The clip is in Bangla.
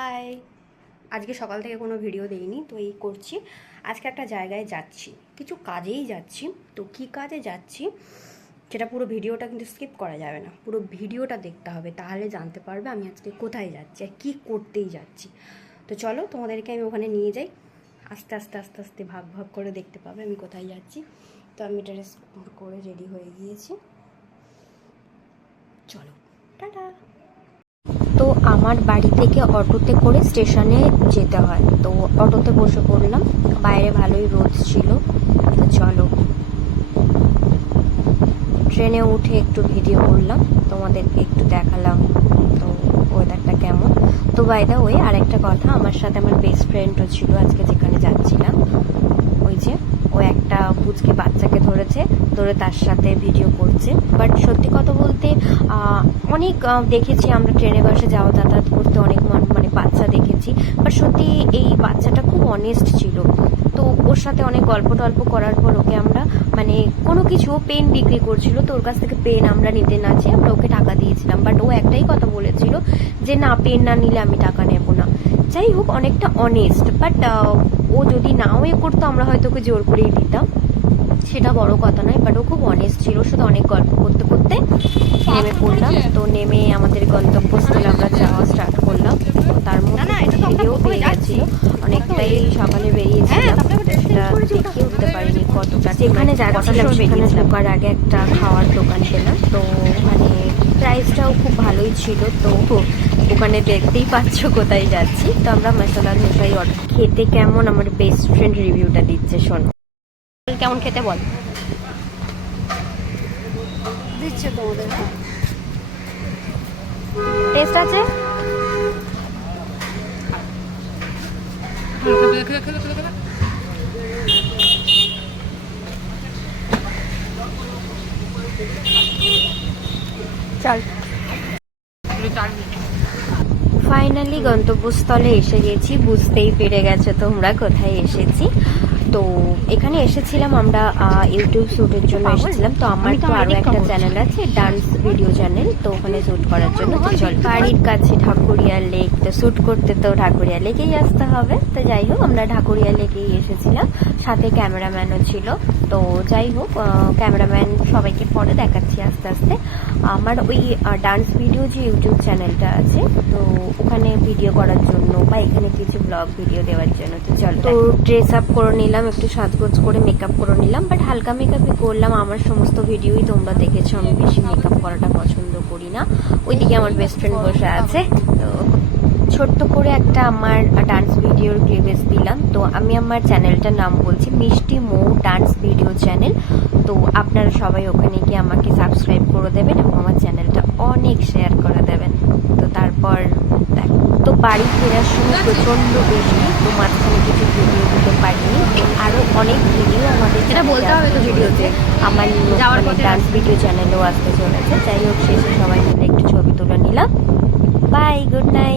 হাই, আজকে সকাল থেকে কোনো ভিডিও দেইনি, তো এই করছি। আজকে একটা জায়গায় যাচ্ছি, কিছু কাজেই যাচ্ছি। তো কি কাজে যাচ্ছি সেটা পুরো ভিডিওটা কিন্তু স্কিপ করা যাবে না, পুরো ভিডিওটা দেখতে হবে, তাহলে জানতে পারবে আমি আজকে কোথায় যাচ্ছি আর কী করতেই যাচ্ছি। তো চলো তোমাদেরকে আমি ওখানে নিয়ে যাই, আস্তে আস্তে আস্তে আস্তে ভাগ ভাগ করে দেখতে পাবে আমি কোথায় যাচ্ছি। তো আমি ড্রেস করে রেডি হয়ে গিয়েছি, চলো টাটা। তো আমার বাড়ি থেকে অটোতে করে স্টেশনে যেতে হয়, তো অটোতে বসে পড়লাম। বাইরে ভালোই রোদ ছিল, তো চলো ট্রেনে উঠে একটু ভিডিও করলাম, তোমাদেরকে একটু দেখালাম তো ওয়েদারটা কেমন। তো বাই দ্য ওয়ে আর একটা কথা, আমার সাথে আমার বেস্ট ফ্রেন্ডও ছিল আজকে যেখানে যাচ্ছিলাম। ওই যে ও একটা পুচকে বাচ্চাকে ধরে তার সাথে ভিডিও করছে। বাট সত্যি কথা বলতে অনেক দেখেছি আমরা ট্রেনে বাসে যাওয়া যাতায়াত করতে, অনেক মানে বাচ্চা দেখেছি, বাট সত্যি এই বাচ্চাটা খুব অনেস্ট ছিল। তো ওর সাথে অনেক গল্প টল্প করার পর ওকে আমরা মানে কোনো কিছু পেন বিক্রি করছিল, তো ওর কাছ থেকে পেন আমরা নিতে না চেয়ে আমরা ওকে টাকা দিয়েছিলাম। বাট ও একটাই কথা বলেছিল যে না, পেন না নিলে আমি টাকা নেব না। যাই হোক, অনেকটা অনেস্ট। বাট ও যদি নাও করতো আমরা হয়তো ওকে জোর করেই দিতাম, সেটা বড় কথা নয়। বাট ও খুব অনেস্ট ছিল, শুধু অনেক গল্প করতে করতে নেমে পড়লাম। তো নেমে আমাদের গন্তব্যস্থলে আমরা যাওয়া স্টার্ট করলাম। তো তার মধ্যে ভিডিও পেয়ে গেছিল, অনেকটাই সকালে বেরিয়েছিলাম, সেটা দেখিয়ে উঠতে পারিনি কতটা। যেখানে যাচ্ছিলাম সেখানে ঢোকার আগে একটা খাওয়ার দোকান পেলাম, তো মানে প্রাইসটাও খুব ভালোই ছিল। তো ওখানে দেখতেই পাচ্ছ কোথায় যাচ্ছি। তো আমরা মশলা ধোসাই অর্ডার। খেতে কেমন আমার বেস্ট ফ্রেন্ড রিভিউটা দিচ্ছে, শোনো কেমন খেতে বল। দিচ্ছে তোমাদের টেস্ট আছে? চল। ফাইনালি গন্তব্যস্থলে এসে গেছি, বুঝতেই পেরে গেছো তোমরা কোথায় এসেছি। তো এখানে এসেছিলাম আমরা ইউটিউব শ্যুটের জন্য এসেছিলাম। তো আমার তো আরও একটা চ্যানেল আছে, ডান্স ভিডিও চ্যানেল, তো ওখানে শ্যুট করার জন্য। তো চল, বাড়ির কাছে ঢাকুরিয়া লেক, তো শ্যুট করতে তো ঢাকুরিয়া লেকেই আসতে হবে। তো যাই হোক, আমরা ঢাকুরিয়া লেকেই এসেছিলাম, সাথে ক্যামেরাম্যানও ছিল। তো যাই হোক, ক্যামেরাম্যান সবাইকে পরে দেখাচ্ছি আস্তে আস্তে। আমার ওই ডান্স ভিডিও যে ইউটিউব চ্যানেলটা আছে, তো ওখানে ভিডিও করার জন্য বা এখানে কিছু ব্লগ ভিডিও দেওয়ার জন্য। তো চল, তো ড্রেস আপ করে নিলাম, একটু সাজগোজ করে মেকআপ করে নিলাম। বাট হালকা মেকআপই করলাম, আমার সমস্ত ভিডিওই তোমরা দেখেছো, আমি বেশি মেকআপ করাটা পছন্দ করি না। ওইদিকে আমার বেস্ট ফ্রেন্ড বসে আছে। তো ছোট্ট করে একটা আমার ডান্স ভিডিওর ক্লিপেস দিলাম। তো আমি আমার চ্যানেলটার নাম বলছি মিষ্টি মৌ ডান্স ভিডিও চ্যানেল। তো আপনারা সবাই ওখানে গিয়ে আমাকে সাবস্ক্রাইব করে দেবেন এবং আমার চ্যানেলটা অনেক শেয়ার করে দেবেন। তো তারপর তো বাড়ি ফেরার সময় প্রচণ্ড বৃষ্টি, তো মাঝখানে কিছু ভিডিও দিতে পারিনি। আরও অনেক ভিডিও আমাদের এটা বলতে হবে তো ভিডিওতে, আমার ডান্স ভিডিও চ্যানেলেও আসতে চলেছে। যাই হোক, শেষে সবাই মিলে একটু ছবি তুলে নিলাম। Bye, good night.